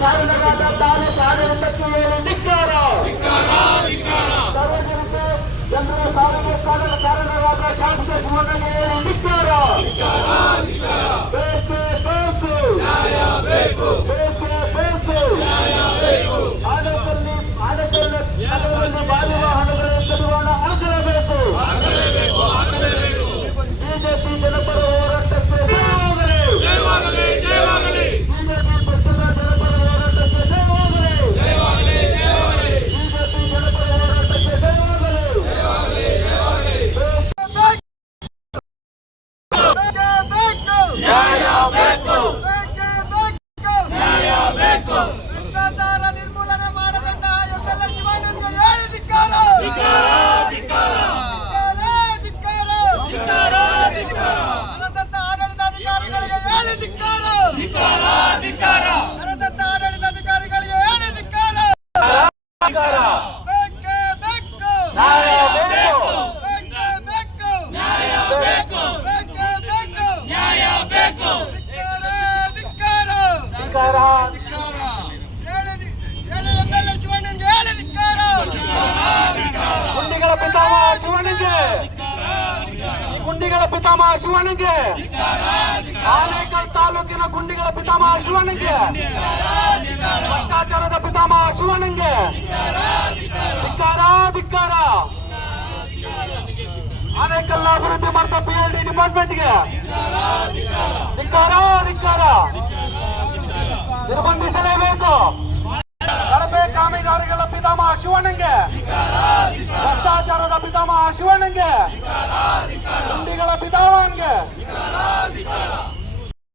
ಕಾರಣರಾದ ತಾಲೂಕು ಆಡಳಿತಕ್ಕೆ ಧಿಕ್ಕಾರ. ಸಾರ್ವಜನಿಕ ಜನರ ಸಾವಿಗೆ ಕಾರಣರಾದ ಶಾಸಕ ಶಿವಣ್ಣಗೆ ಧಿಕ್ಕಾರ. ಬೇಕೇ ಬೇಕು, ಬೇಕೇ ಬೇಕು. ಆಡಳಿತದಲ್ಲಿ ಬಾಲಿವ ಹಣಗಳನ್ನು ಕಡಿವಾಣ ಹಾಕಲೇಬೇಕು. ಬಿಜೆಪಿ ಜನಪರ ಹೋರಾಟಕ್ಕೆ ಜಯವಾಗಲಿ. ಬಿಜೆಪಿ ಪಕ್ಷದ ಜನಪರ ಹೋರಾಟಕ್ಕೆ ಜಯವಾಗಲಿ. ಬಿಜೆಪಿ ಜನಪರ ಹೋರಾಟಕ್ಕೆ ಜಯವಾಗಲಿ. ಭ್ರಷ್ಟಾಚಾರ ನಿರ್ಮೂಲನೆ ಮಾಡದಂತ ಎಂಎಲ್ಎ ಶಿವಣ್ಣನಿಗೆ ಹೇಳಿ ಧಿಕ್ಕಾರ. ಅರಸತ್ತ ಆಡಳಿತಾಧಿಕಾರಿಗಳಿಗೆ ಹೇಳಿ ಧಿಕ್ಕಾರ. ಅರಸತ್ತ ಆಡಳಿತಾಧಿಕಾರಿಗಳಿಗೆ ಹೇಳಿ ಧಿಕ್ಕಾರ. ಬೇಕೇ ಬೇಕು, ಬೇಕೇ ಬೇಕು. ಧಿಕ್ಕಾರ. ಹೇಳಿ ಎಂಎಲ್ಎ ಶಿವಣ್ಣನಿಗೆ ಹೇಳಿ ಧಿಕ್ಕಾರ. ಗುಂಡಿಗಳ ಪಿತಾಮಹ ಶಿವನಿಗೆ, ಈ ಗುಂಡಿಗಳ ಪಿತಾಮಹ ಶಿವನಿಗೆ, ಆನೇಕಲ್ ತಾಲೂಕಿನ ಗುಂಡಿಗಳ ಪಿತಾಮಹ ಶಿವನಿಗೆ, ಭ್ರಷ್ಟಾಚಾರದ ಪಿತಾಮಹ ಶಿವನಿಗೆ ಧಿಕ್ಕಾರ. ಆನೇಕಲ್ ಅಭಿವೃದ್ಧಿ ಮಾಡ್ತಾ PLD ಡಿಪಾರ್ಟ್ಮೆಂಟ್ಗೆ ಧಿಕ್ಕಾರ. ನಿರ್ಬಂಧಿಸಲೇಬೇಕು. ಕಳಪೆ ಕಾಮಗಾರಿಗಳ ಪಿತಾಮಹ ಶಿವಣ್ಣಂಗೆ, ಭ್ರಷ್ಟಾಚಾರದ ಪಿತಾಮಹ ಶಿವಣ್ಣಂಗೆ, ಗುಂಡಿಗಳ ಪಿತಾಮಹನ್ಗೆ